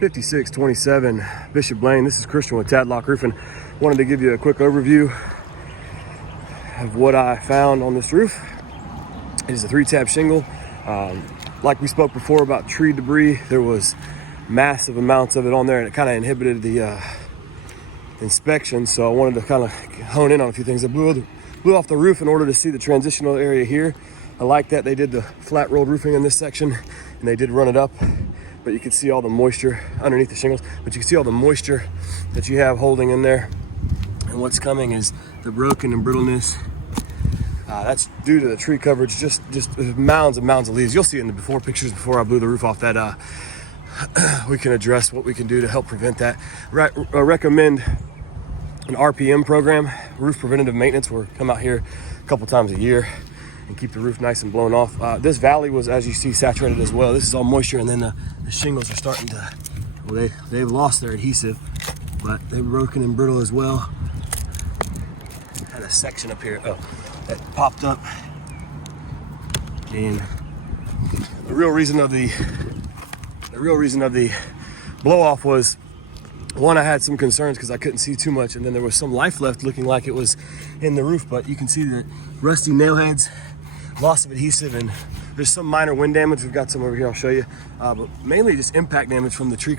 5627 Bishop Lane. This is Christian with Tadlock Roofing. Wanted to give you a quick overview of what I found on this roof. It is a 3-tab shingle. Like we spoke before about tree debris, there was massive amounts of it on there, and it kind of inhibited the inspection. So I wanted to kind of hone in on a few things. I blew off the roof in order to see the transitional area here. I like that they did the flat rolled roofing in this section, and they did run it up, but you can see all the moisture underneath the shingles, but you can see all the moisture that you have holding in there. And what's coming is the broken and brittleness. That's due to the tree coverage, just mounds and mounds of leaves. You'll see in the before pictures before I blew the roof off that we can address what we can do to help prevent that. I recommend an RPM program, roof preventative maintenance. We'll come out here a couple times a year and keep the roof nice and blown off. This valley was, as you see, saturated as well. This is all moisture, and then the shingles are starting to, well, they've lost their adhesive, but they're broken and brittle as well. Had a section up here that popped up, and the real reason of the blow off was, one, I had some concerns because I couldn't see too much, and then there was some life left looking like it was in the roof, but you can see the rusty nail heads, loss of adhesive, and there's some minor wind damage. We've got some over here, I'll show you, but mainly just impact damage from the tree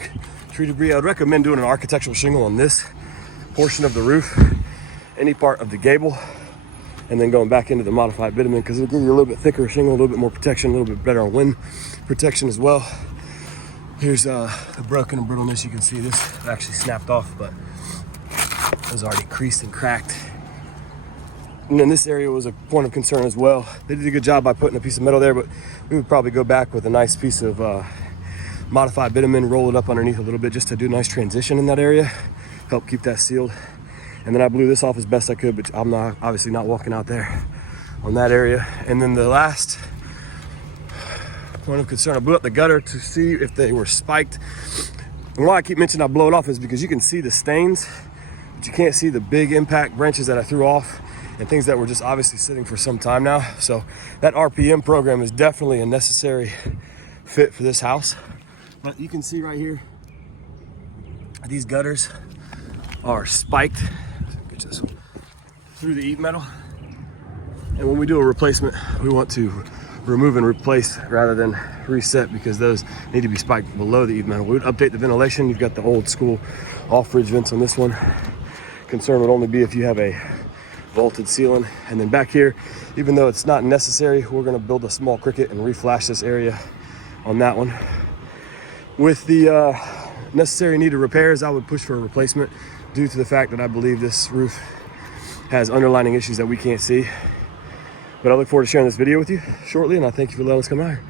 debris. I would recommend doing an architectural shingle on this portion of the roof, any part of the gable, and then going back into the modified bitumen, because it'll give you a little bit thicker shingle, a little bit more protection, a little bit better on wind protection as well. Here's the broken and brittleness. You can see this actually snapped off, but it was already creased and cracked. And then this area was a point of concern as well. They did a good job by putting a piece of metal there, but we would probably go back with a nice piece of modified bitumen, roll it up underneath a little bit just to do a nice transition in that area, help keep that sealed. And then I blew this off as best I could, but I'm obviously not walking out there on that area. And then the last point of concern, I blew up the gutter to see if they were spiked. And why I keep mentioning I blow it off is because you can see the stains, but you can't see the big impact branches that I threw off and things that were just obviously sitting for some time now. So that RPM program is definitely a necessary fit for this house. But you can see right here, these gutters are spiked through the EAT metal. And when we do a replacement, we want to remove and replace rather than reset, because those need to be spiked below the EAT metal. We would update the ventilation. You've got the old school off-ridge vents on this one. Concern would only be if you have a vaulted ceiling. And then back here, even though it's not necessary, we're going to build a small cricket and reflash this area on that one. With the necessary needed repairs, I would push for a replacement due to the fact that I believe this roof has underlying issues that we can't see. But I look forward to sharing this video with you shortly, and I thank you for letting us come out here.